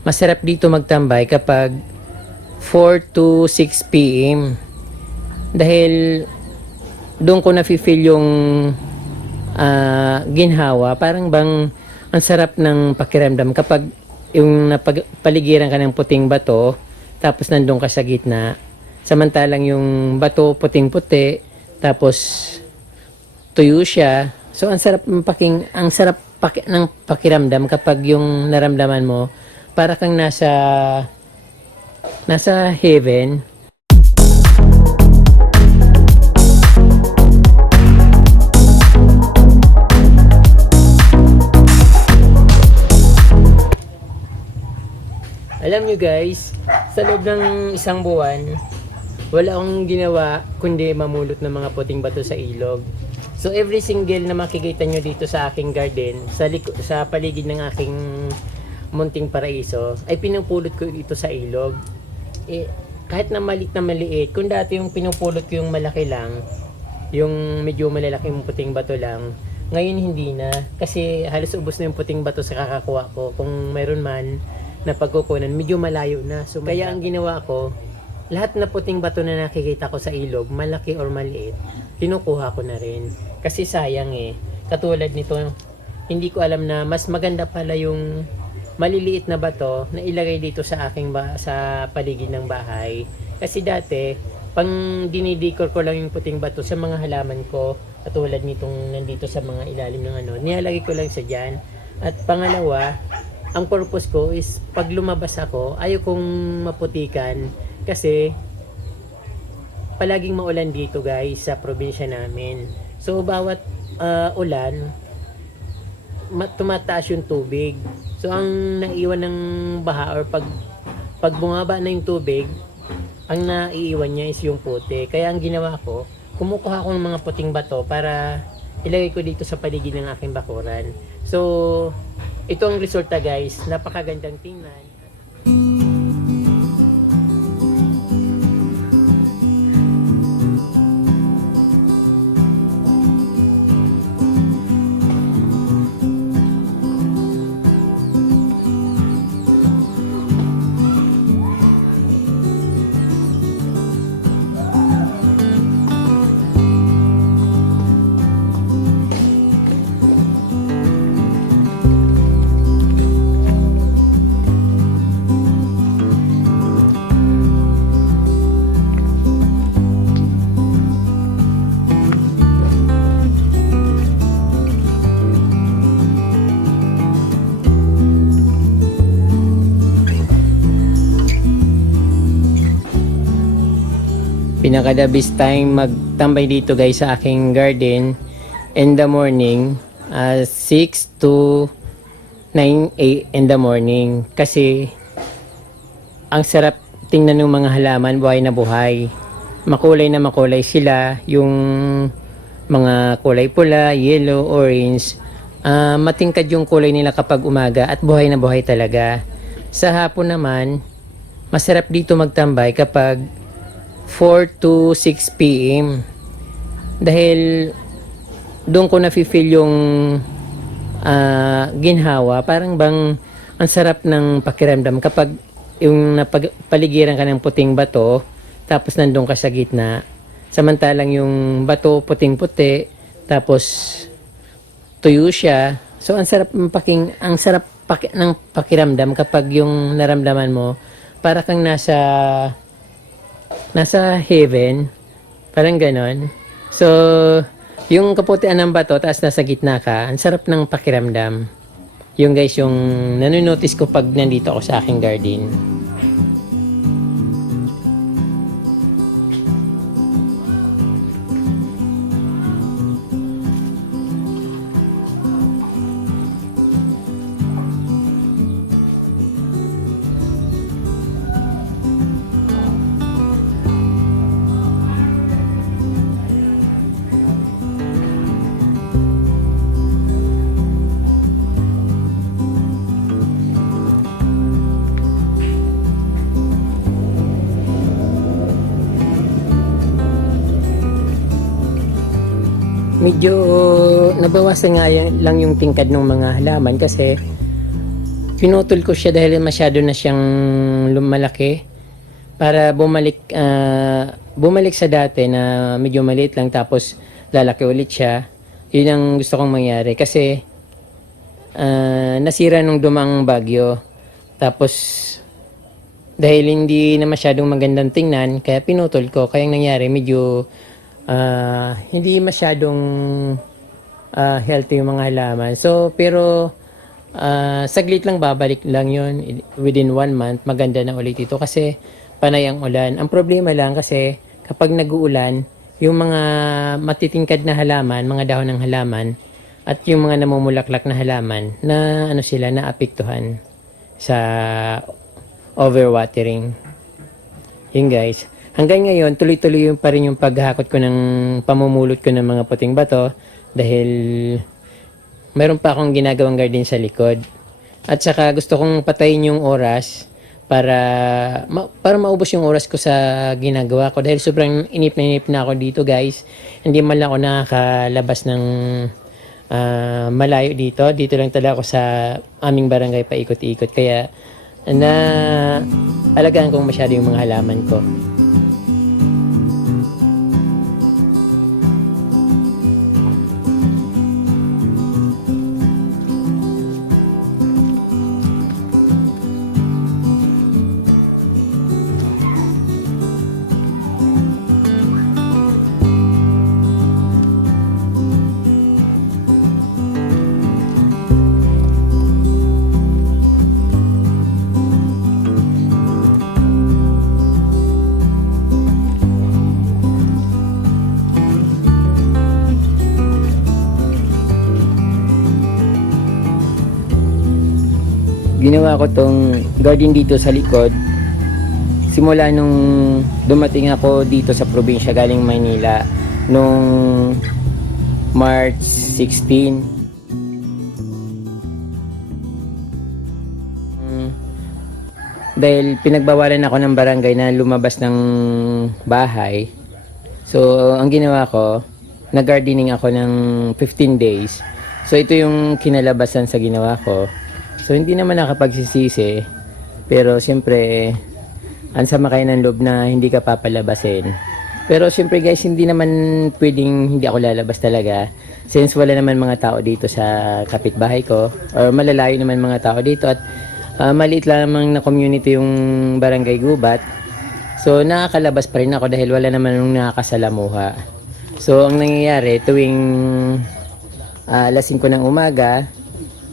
Masarap dito magtambay kapag 4 to 6 p.m. Dahil doon ko nafe-feel yung ginhawa. Parang bang ang sarap ng pakiramdam kapag yung napaligiran ka ng puting bato, tapos nandun ka sa gitna. Samantalang yung bato puting-puti, tapos tuyo siya. So ang sarap ng pakiramdam kapag yung naramdaman mo para kang nasa heaven. Alam nyo guys, sa loob ng isang buwan, wala akong ginawa kundi mamulot ng mga puting bato sa ilog. So every single na makikita nyo dito sa aking garden, sa paligid ng aking munting paraiso, ay pinupulot ko dito sa ilog. Kahit na maliit, kung dati yung pinupulot ko yung malaki lang, yung medyo malalaking puting bato lang, ngayon hindi na. Kasi halos ubos na yung puting bato sa kakakuha ko. Kung mayroon man na pagkukunan, medyo malayo na. So kaya ang ginawa ko, lahat na puting bato na nakikita ko sa ilog, malaki or maliit, kinukuha ko na rin. Kasi sayang katulad nito, hindi ko alam na mas maganda pala yung maliliit na bato na ilagay dito sa sa paligid ng bahay. Kasi dati, pang dinidekor ko lang yung puting bato sa mga halaman ko, katulad nitong nandito sa mga ilalim ng nilalagay ko lang sa dyan. At pangalawa, ang purpose ko is pag lumabas ako, ayaw kong maputikan kasi palaging maulan dito guys sa probinsya namin. So bawat ulan, tumataas yung tubig. So ang naiwan ng baha or pag bumaba na yung tubig, ang naiiwan niya is yung puti. Kaya ang ginawa ko, kumukuha ko ng mga puting bato para ilagay ko dito sa paligid ng aking bakuran. So ito ang resulta guys, napakagandang tingnan. Pinaka the best time magtambay dito guys sa aking garden in the morning, 6 to 9 in the morning, kasi ang sarap tingnan ng mga halaman, buhay na buhay, makulay na makulay sila, yung mga kulay pula, yellow, orange, matingkad yung kulay nila kapag umaga at buhay na buhay talaga. Sa hapon naman, masarap dito magtambay kapag 4 to 6 p.m. Dahil doon ko nafe-feel yung ginhawa. Parang bang ang sarap ng pakiramdam kapag yung napaligiran ka ng puting bato, tapos nandun ka sa gitna. Samantalang yung bato puting-puti, tapos tuyo siya. So ang sarap ng pakiramdam kapag yung naramdaman mo para kang nasa heaven, parang ganon. So yung kaputian ng bato taas nasa gitna ka, ang sarap ng pakiramdam. Yung guys, yung nanonotice ko pag nandito ako sa aking garden. medyo nabawasan nga lang yung tingkad ng mga halaman kasi pinutol ko siya dahil masyado na siyang lumalaki para bumalik sa dati na medyo maliit lang tapos lalaki ulit siya. Yun ang gusto kong mangyari kasi nasira nung dumang bagyo. Tapos dahil hindi na masyadong magandang tingnan kaya pinutol ko. Kaya ang nangyari medyo hindi masyadong healthy yung mga halaman. So pero saglit lang, babalik lang yun within 1 month. Maganda na ulit ito kasi panay ang ulan. Ang problema lang kasi kapag nag-uulan, yung mga matitingkad na halaman, mga dahon ng halaman, at yung mga namumulaklak na halaman na ano sila, naapektuhan sa overwatering. Yun guys. Hanggang ngayon, tuloy-tuloy pa rin yung paghakot ko ng pamumulot ko ng mga puting bato dahil meron pa akong ginagawang garden sa likod. At saka gusto kong patayin yung oras para maubos yung oras ko sa ginagawa ko dahil sobrang inip na ako dito guys. Hindi man lang ako nakakalabas ng malayo dito. Dito lang talaga ako sa aming barangay paikot-ikot kaya na alagaan kong masyado yung mga halaman ko. Ginawa ko tong garden dito sa likod simula nung dumating ako dito sa probinsya galing Maynila nung March 16. Dahil pinagbawalan ako ng barangay na lumabas ng bahay. So ang ginawa ko, nag-gardening ako ng 15 days. So ito yung kinalabasan sa ginawa ko. So hindi naman nakapagsisisi, pero siyempre ang sama kayo ng loob na hindi ka papalabasin. Pero siyempre guys, hindi naman pwedeng hindi ako lalabas talaga since wala naman mga tao dito sa kapitbahay ko or malalayo naman mga tao dito at maliit lamang na community yung Barangay Gubat. So nakakalabas pa rin ako dahil wala naman nung nakakasalamuha. So ang nangyayari tuwing alas 5 ng umaga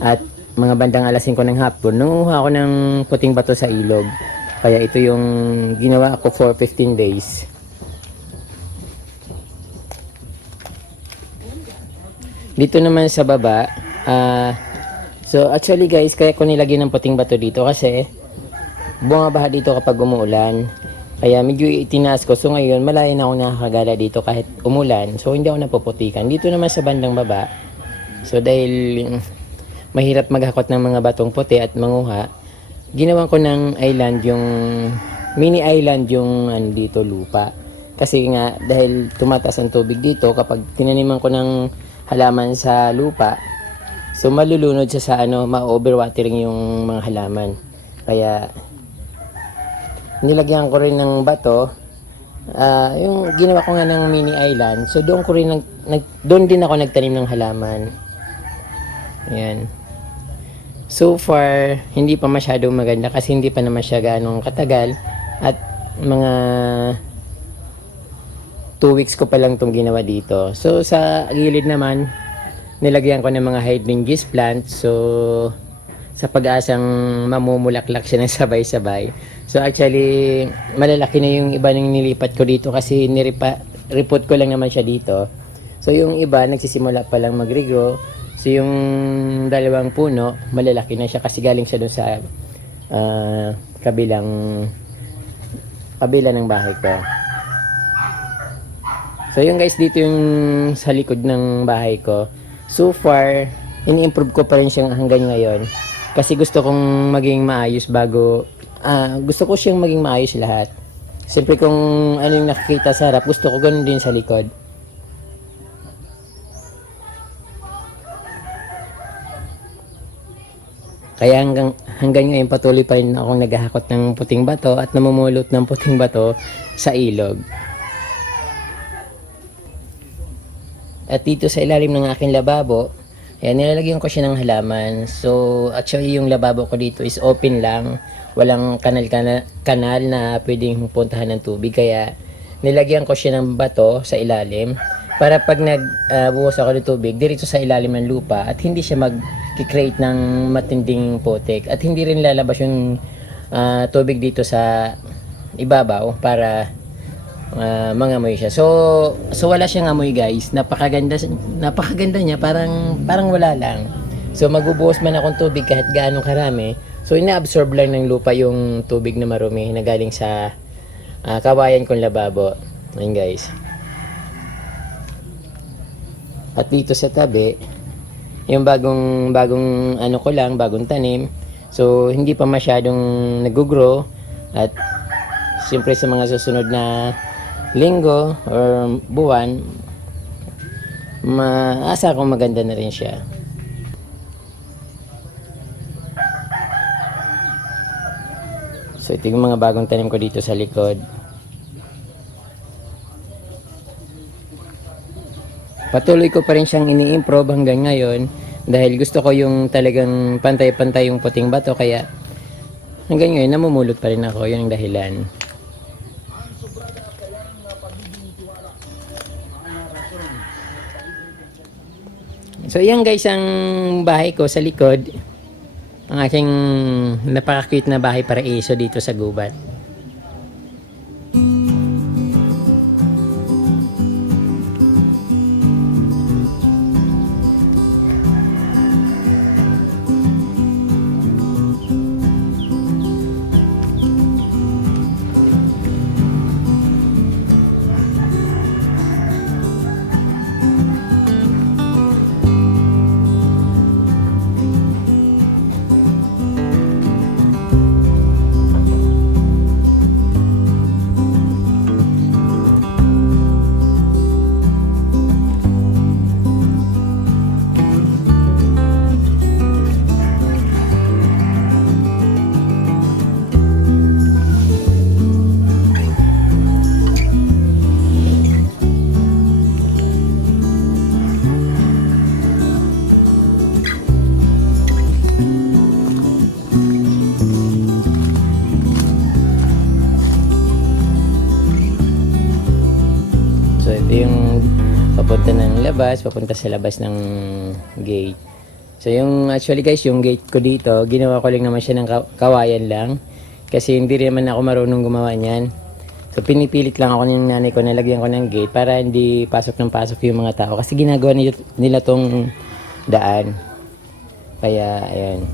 at mga bandang alas 5 ng hapon, nanguha ako ng puting bato sa ilog. Kaya ito yung ginawa ko for 15 days. Dito naman sa baba, so actually guys, kaya ko nilagyan ng puting bato dito kasi bumabaha dito kapag umuulan. Kaya medyo itinaas ko. So ngayon, malayo na ako nakakagala dito kahit umulan. So hindi ako napuputikan. Dito naman sa bandang baba, so dahil mahirap maghakot ng mga batong puti at manguha, ginawan ko ng island, yung mini island yung dito lupa. Kasi nga dahil tumataas ang tubig dito kapag tinaniman ko ng halaman sa lupa, so malulunod siya sa ma-overwatering yung mga halaman. Kaya nilagyan ko rin ng bato. Yung ginawa ko nga ng mini island, so doon ko rin doon din ako nagtanim ng halaman. Ayan. So far, hindi pa masyadong maganda kasi hindi pa naman siya ganong katagal at mga 2 weeks ko pa lang itong ginawa dito. So sa gilid naman, nilagyan ko ng mga hydrangeas plant. So sa pag-asang mamumulaklak siya ng sabay-sabay. So actually, malalaki na yung iba nang nilipat ko dito kasi repot ko lang naman siya dito. So yung iba, nagsisimula pa lang mag-regrow. So yung dalawang puno, malalaki na siya kasi galing siya doon sa kabila ng bahay ko. So yun guys, dito yung sa likod ng bahay ko. So far, ini-improve ko pa rin siyang hanggang ngayon. Kasi gusto kong maging maayos gusto ko siyang maging maayos lahat. Siyempre kung ano yung nakikita sa harap, gusto ko ganun din sa likod. Kaya hanggang ngayon patuloy pa rin akong naghahakot ng puting bato at namumulot ng puting bato sa ilog. At dito sa ilalim ng aking lababo, ayan, nilalagyan ko siya ng halaman. So, actually yung lababo ko dito is open lang. Walang kanal na pwedeng puntahan ng tubig. Kaya, nilagyan ko siya ng bato sa ilalim. Para pag nagbuhos ako ng tubig, dirito sa ilalim ng lupa at hindi siya mag-create ng matinding putik. At hindi rin lalabas yung tubig dito sa ibabaw para mangamoy siya. So wala siyang amoy, guys. Napakaganda niya, parang wala lang. So magbubuhos man akong tubig kahit gaano karami. So ina-absorb lang ng lupa yung tubig na marumi na galing sa kawayan kong lababo. Ayun, guys. At dito sa tabi, yung bagong ano ko lang, bagong tanim. So hindi pa masyadong nag-grow at siyempre sa mga susunod na linggo or buwan, maasa akong maganda na rin siya. So ito yung mga bagong tanim ko dito sa likod. Patuloy ko pa rin siyang ini-improve hanggang ngayon dahil gusto ko yung talagang pantay-pantay yung puting bato, kaya hanggang ngayon namumulot pa rin ako. Yun ang dahilan. So yan, guys, ang bahay ko sa likod. Ang aking napaka-cute na bahay paraiso dito sa gubat. So ito yung papunta ng labas, papunta sa labas ng gate. So yung actually, guys, yung gate ko dito, ginawa ko lang naman siya ng kawayan lang. Kasi hindi rin naman ako marunong gumawa niyan. So pinipilit lang ako ng nanay ko na lagyan ko ng gate para hindi pasok ng pasok yung mga tao. Kasi ginagawa nila tong daan. Kaya ayan.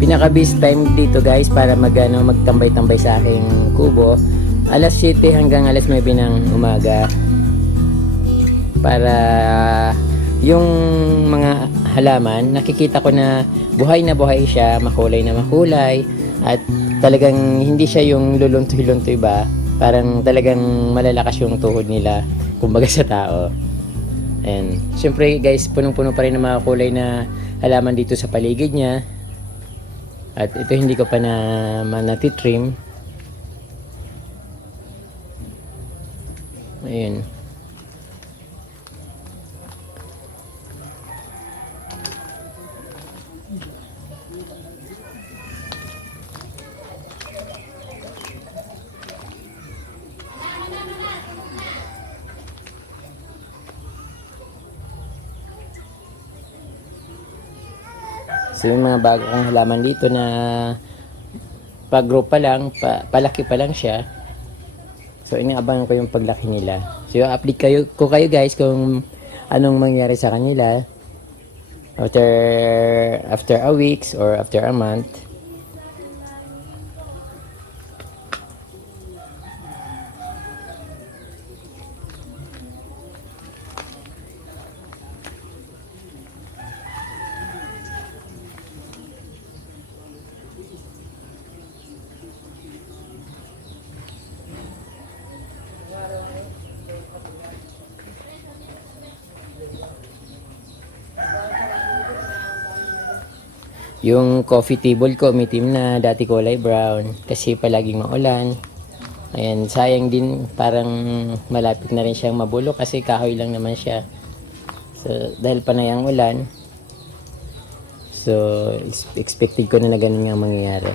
Pinaka-best time dito, guys, para magtambay-tambay sa aking kubo, alas 7 hanggang alas 9 ng umaga. Para yung mga halaman, nakikita ko na buhay siya, makulay na makulay, at talagang hindi siya yung luluntoy-luntoy ba, parang talagang malalakas yung tuhod nila, kumbaga sa tao. And syempre, guys, punong-puno pa rin ng mga kulay na halaman dito sa paligid niya. At ito hindi ko pa natitrim. Ayun. So yung mga bago kong halaman dito na pag-grow pa lang, palaki pa lang siya. So inaabangan ko yung paglaki nila. So update kayo guys kung anong mangyari sa kanila after a week or after a month. Yung coffee table ko, umitim na, dati kulay brown, kasi palaging maulan. Ayan, sayang din, parang malapit na rin siyang mabulok kasi kahoy lang naman siya. So, dahil panay ang ulan, so, expected ko na ganun nga mangyayari.